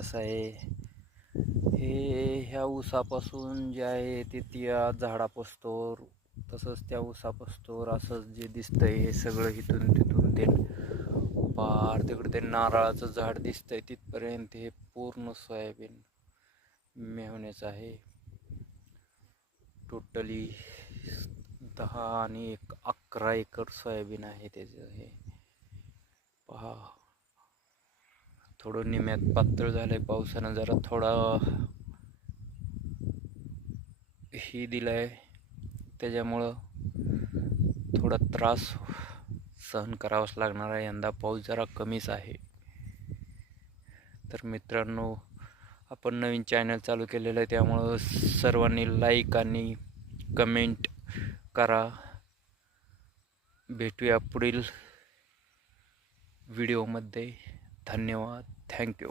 कसं आहे ह्या ऊसापासून जे आहे ते त्या झाडापासून तसंच त्या ऊसापासून असं जे दिसतंय हे सगळं इथून तिथून ते पार तिकडे ते नारळाचं झाड दिसतंय तिथपर्यंत हे पूर्ण सोयाबीन मेहण्याचं आहे. टोटली 10 आणि 11 एकर सोयाबीन आहे त्याचं. हे पहा, थोडं निम्यात पातळ झालंय, पावसानं जरा थोडा ही दिलाय, त्याच्यामुळं थोडा त्रास सहन करावाच लागणार आहे. यंदा पाऊस जरा कमीच आहे. तर मित्रांनो, आपण नवीन चॅनल चालू केलेलं आहे, त्यामुळं सर्वांनी लाईक आणि कमेंट करा. भेटूया पुढील व्हिडिओमध्ये. धन्यवाद. थँक्यू.